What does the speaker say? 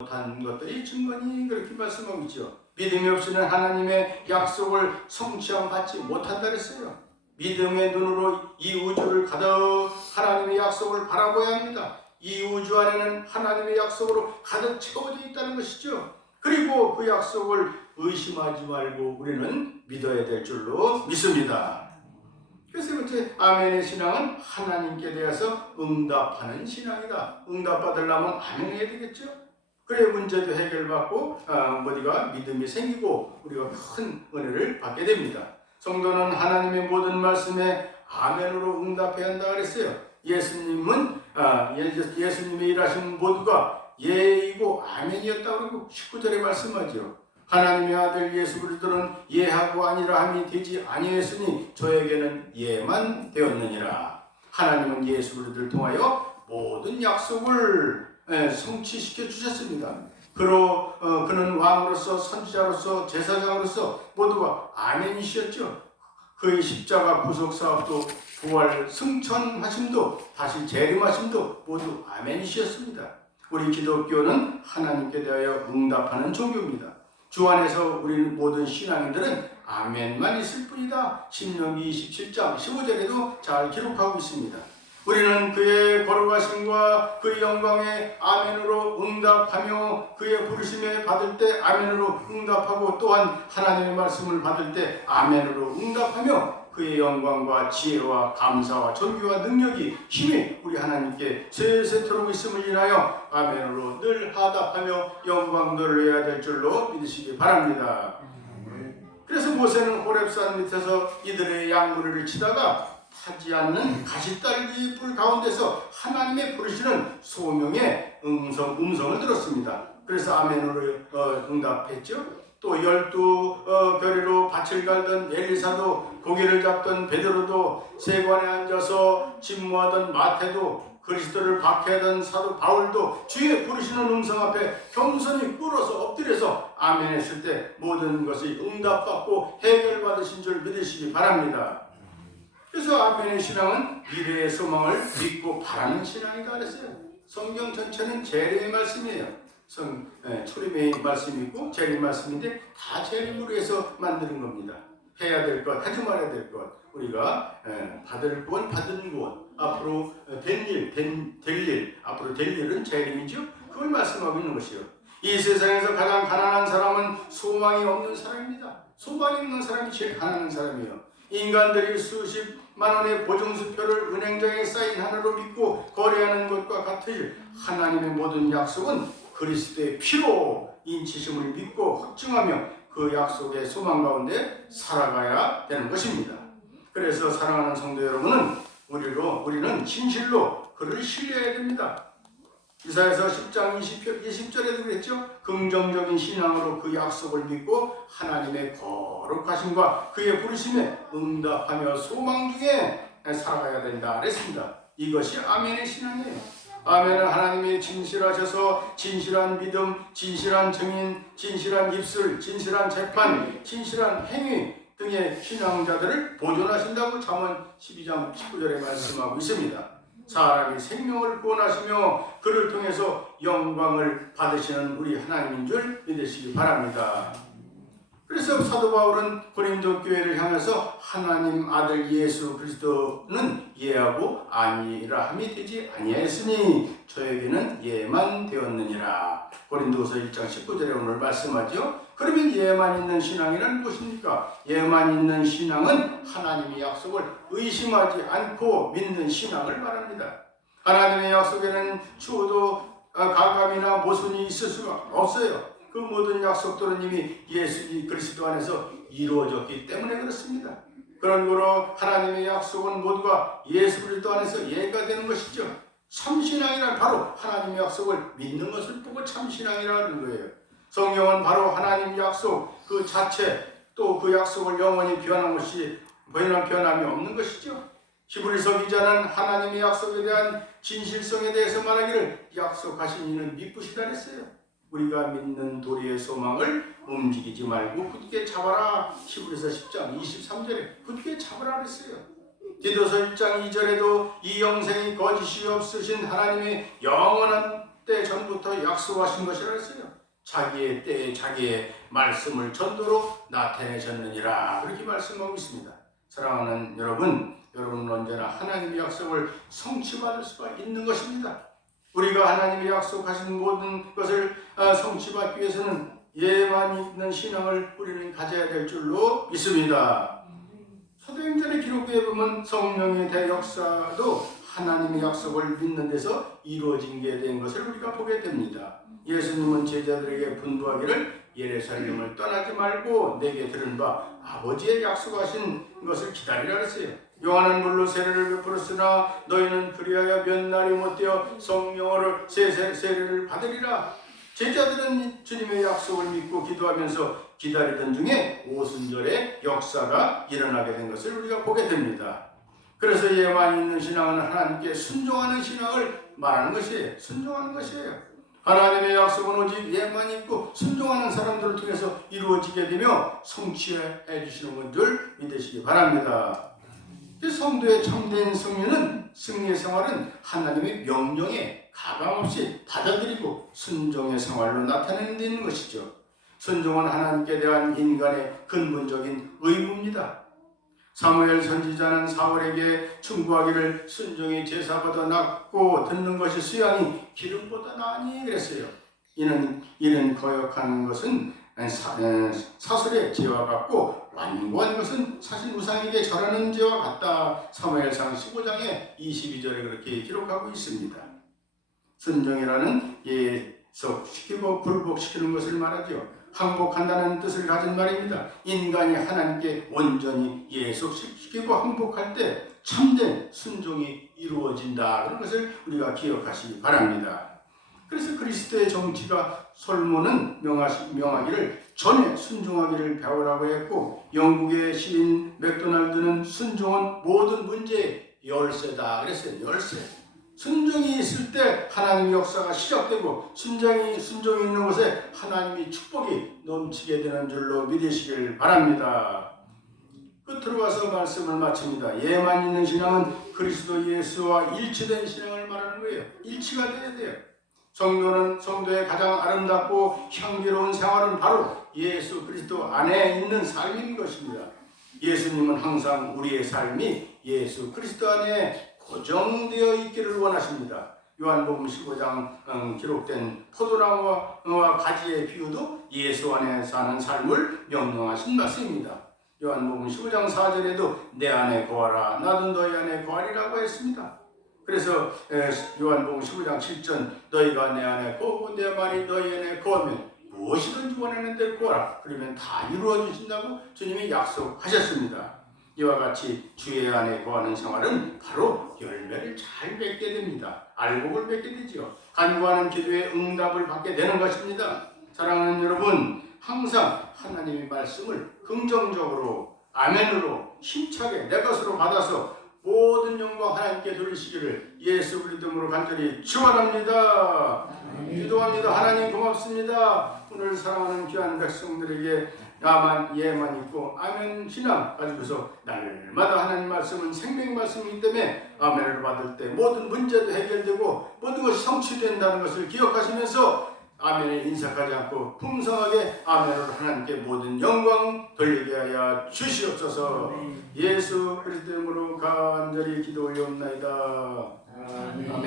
못한 것들이 증거니 그렇게 말씀하고 있죠. 믿음이 없이는 하나님의 약속을 성취함 받지 못한다 그랬어요. 믿음의 눈으로 이 우주를 가득 하나님의 약속을 바라보아야 합니다. 이 우주 안에는 하나님의 약속으로 가득 채워져 있다는 것이죠. 그리고 그 약속을 의심하지 말고 우리는 믿어야 될 줄로 믿습니다. 그래서 이제 아멘의 신앙은 하나님께 대해서 응답하는 신앙이다. 응답받으려면 아멘해야 되겠죠. 그래야 문제도 해결받고 우리가 믿음이 생기고 우리가 큰 은혜를 받게 됩니다. 성도는 하나님의 모든 말씀에 아멘으로 응답해야 한다 그랬어요. 예수님은 예수님이 일하신 모두가 예이고 아멘이었다고 그러고 19절에 말씀하죠. 하나님의 아들 예수 그리스도는 예하고 아니라함이 되지 아니했으니 저에게는 예만 되었느니라. 하나님은 예수 그리스도를 통하여 모든 약속을 성취시켜 주셨습니다. 그는 왕으로서 선지자로서 제사장으로서 모두가 아멘이셨죠. 그의 십자가 구속사업도 부활 승천하심도 다시 재림하심도 모두 아멘이셨습니다. 우리 기독교는 하나님께 대하여 응답하는 종교입니다. 주 안에서 우리 모든 신앙인들은 아멘만 있을 뿐이다. 신명기 27장 15절에도 잘 기록하고 있습니다. 우리는 그의 거룩하심과 그의 영광에 아멘으로 응답하며 그의 부르심에 받을 때 아멘으로 응답하고 또한 하나님의 말씀을 받을 때 아멘으로 응답하며 그의 영광과 지혜와 감사와 존귀와 능력이 힘이 우리 하나님께 세세토록 있음을 인하여 아멘으로 늘 하답하며 영광 돌려야 될 줄로 믿으시기 바랍니다. 그래서 모세는 호렙산 밑에서 이들의 양무리를 치다가 타지 않는 가시딸기 뿔 가운데서 하나님의 부르시는 소명의 음성을 들었습니다. 그래서 아멘으로 응답했죠. 또 12결의로 밭을 갈던 엘리사도 고기를 잡던 베드로도 세관에 앉아서 집무하던 마태도 그리스도를 박해하던 사도 바울도 주의 부르시는 음성 앞에 겸손히 꿇어서 엎드려서 아멘 했을 때 모든 것이 응답받고 해결받으신 줄 믿으시기 바랍니다. 그래서 아멘의 신앙은 미래의 소망을 믿고 바라는 신앙이다 그랬어요. 성경 전체는 재림의 말씀이에요. 초림의 말씀이 있고 재림 말씀인데 다 재림으로 해서 만드는 겁니다. 해야 될 것, 하지 말아야 될 것, 우리가 받을 구원, 받은 구원, 앞으로 될 일, 앞으로 될 일은 재림이죠. 그걸 말씀하고 있는 것이요. 이 세상에서 가장 가난한 사람은 소망이 없는 사람입니다. 소망이 없는 사람이 제일 가난한 사람이에요. 인간들이 수십만 원의 보증수표를 은행장에 사인 하나로 믿고 거래하는 것과 같으니 하나님의 모든 약속은 그리스도의 피로 인치심을 믿고 확증하며 그 약속의 소망 가운데 살아가야 되는 것입니다. 그래서 사랑하는 성도 여러분은 우리는 진실로 그를 신뢰해야 됩니다. 이사야서 10장 20절에도 그랬죠. 긍정적인 신앙으로 그 약속을 믿고 하나님의 거룩하심과 그의 부르심에 응답하며 소망 중에 살아가야 된다 그랬습니다. 이것이 아멘의 신앙이에요. 아멘은 하나님이 진실하셔서 진실한 믿음, 진실한 증인, 진실한 입술, 진실한 재판, 진실한 행위 등의 신앙자들을 보존하신다고 잠언 12장 19절에 말씀하고 있습니다. 사람이 생명을 구원하시며 그를 통해서 영광을 받으시는 우리 하나님인 줄 믿으시기 바랍니다. 그래서 사도 바울은 고린도 교회를 향해서 하나님 아들 예수 그리스도는 예하고 아니라 함이 되지 아니하였으니 저에게는 예만 되었느니라. 고린도서 1장 19절에 오늘 말씀하죠. 그러면 예만 있는 신앙이란 무엇입니까? 예만 있는 신앙은 하나님의 약속을 의심하지 않고 믿는 신앙을 말합니다. 하나님의 약속에는 추호도 가감이나 모순이 있을 수가 없어요. 그 모든 약속들은 이미 예수 그리스도 안에서 이루어졌기 때문에 그렇습니다. 그러므로 하나님의 약속은 모두가 예수 그리스도 안에서 예가 되는 것이죠. 참신앙이란 바로 하나님의 약속을 믿는 것을 보고 참신앙이라는 거예요. 성경은 바로 하나님 약속 그 자체 또 그 약속을 영원히 변함이 없는 것이죠. 히브리서 기자는 하나님의 약속에 대한 진실성에 대해서 말하기를 약속하신 이는 미쁘시다 했어요. 우리가 믿는 도리의 소망을 움직이지 말고 굳게 잡아라. 히브리서 10장 23절에 굳게 잡아라 그랬어요. 디도서 1장 2절에도 이 영생이 거짓이 없으신 하나님의 영원한 때 전부터 약속하신 것이라 했어요. 자기의 때에 자기의 말씀을 전도로 나타내셨느니라 그렇게 말씀하고 있습니다. 사랑하는 여러분, 여러분은 언제나 하나님의 약속을 성취받을 수가 있는 것입니다. 우리가 하나님이 약속하신 모든 것을 성취받기 위해서는 예만 있는 신앙을 우리는 가져야 될 줄로 믿습니다. 사도행전에 기록해 보면 성령의 대역사도 하나님의 약속을 믿는 데서 이루어진 게 된 것을 우리가 보게 됩니다. 예수님은 제자들에게 분부하기를 예루살렘을 떠나지 말고 내게 들은 바 아버지의 약속하신 것을 기다리라 했어요. 요한은 물로 세례를 베풀었으나 너희는 그리하여 몇 날이 못되어 성령을 세례를 받으리라. 제자들은 주님의 약속을 믿고 기도하면서 기다리던 중에 오순절의 역사가 일어나게 된 것을 우리가 보게 됩니다. 그래서 예만 있는 신앙은 하나님께 순종하는 신앙을 말하는 것이에요. 순종하는 것이에요. 하나님의 약속은 오직 예만 있고 순종하는 사람들을 통해서 이루어지게 되며 성취해 주시는 건 줄 믿으시기 바랍니다. 성도의 참된 승리의 생활은 하나님의 명령에 가감없이 받아들이고 순종의 생활로 나타내는 데 있는 것이죠. 순종은 하나님께 대한 인간의 근본적인 의무입니다. 사무엘 선지자는 사울에게 충고하기를 순종이 제사보다 낫고 듣는 것이 수양이 기름보다 나으니 그랬어요. 이는 거역하는 것은 사술의 죄와 같고 완고한 것은 사실 우상에게 절하는 죄와 같다. 사무엘상 15장의 22절에 그렇게 기록하고 있습니다. 순종이라는 예속시키고 굴복시키는 것을 말하죠. 항복한다는 뜻을 가진 말입니다. 인간이 하나님께 온전히 예속시키고 항복할 때 참된 순종이 이루어진다. 그런 것을 우리가 기억하시기 바랍니다. 그래서 그리스도의 정치가 솔몬은 명하기를 전에 순종하기를 배우라고 했고 영국의 시인 맥도날드는 순종은 모든 문제의 열쇠다 그랬어요. 열쇠. 순종이 있을 때 하나님의 역사가 시작되고 순종이 있는 곳에 하나님의 축복이 넘치게 되는 줄로 믿으시길 바랍니다. 끝으로 가서 말씀을 마칩니다. 예만 있는 신앙은 그리스도 예수와 일치된 신앙을 말하는 거예요. 일치가 돼야 돼요. 성도의 가장 아름답고 향기로운 생활은 바로 예수 그리스도 안에 있는 삶인 것입니다. 예수님은 항상 우리의 삶이 예수 그리스도 안에 고정되어 있기를 원하십니다. 요한복음 15장 기록된 포도나무와 가지의 비유도 예수 안에 사는 삶을 명령하신 말씀입니다. 요한복음 15장 4절에도 내 안에 거하라 나도 너희 안에 거하리라고 했습니다. 그래서 요한복음 15장 7절 너희가 내 안에 거하고 내 말이 너희 안에 거하면 무엇이든지 원하는 대로 구하라. 그러면 다 이루어 주신다고 주님이 약속하셨습니다. 이와 같이 주의 안에 거하는 생활은 바로 열매를 잘 맺게 됩니다. 알곡을 맺게 되지요. 간구하는 기도에 응답을 받게 되는 것입니다. 사랑하는 여러분, 항상 하나님의 말씀을 긍정적으로 아멘으로 힘차게 내 것으로 받아서 모든 영광 하나님께 돌리시기를 예수 그리스도 이름으로 간절히 축원합니다. 기도합니다. 하나님 고맙습니다. 오늘 사랑하는 귀한 백성들에게 예만 있고 아멘 신앙 가지고서 날마다 하나님 말씀은 생명 말씀이기 때문에 아멘을 받을 때 모든 문제도 해결되고 모든 것이 성취된다는 것을 기억하시면서 아멘에 인색하지 않고 풍성하게 아멘으로 하나님께 모든 영광 돌리게 하여 주시옵소서. 예수 그리스도 이름으로 간절히 기도 올려옵나이다. 아멘.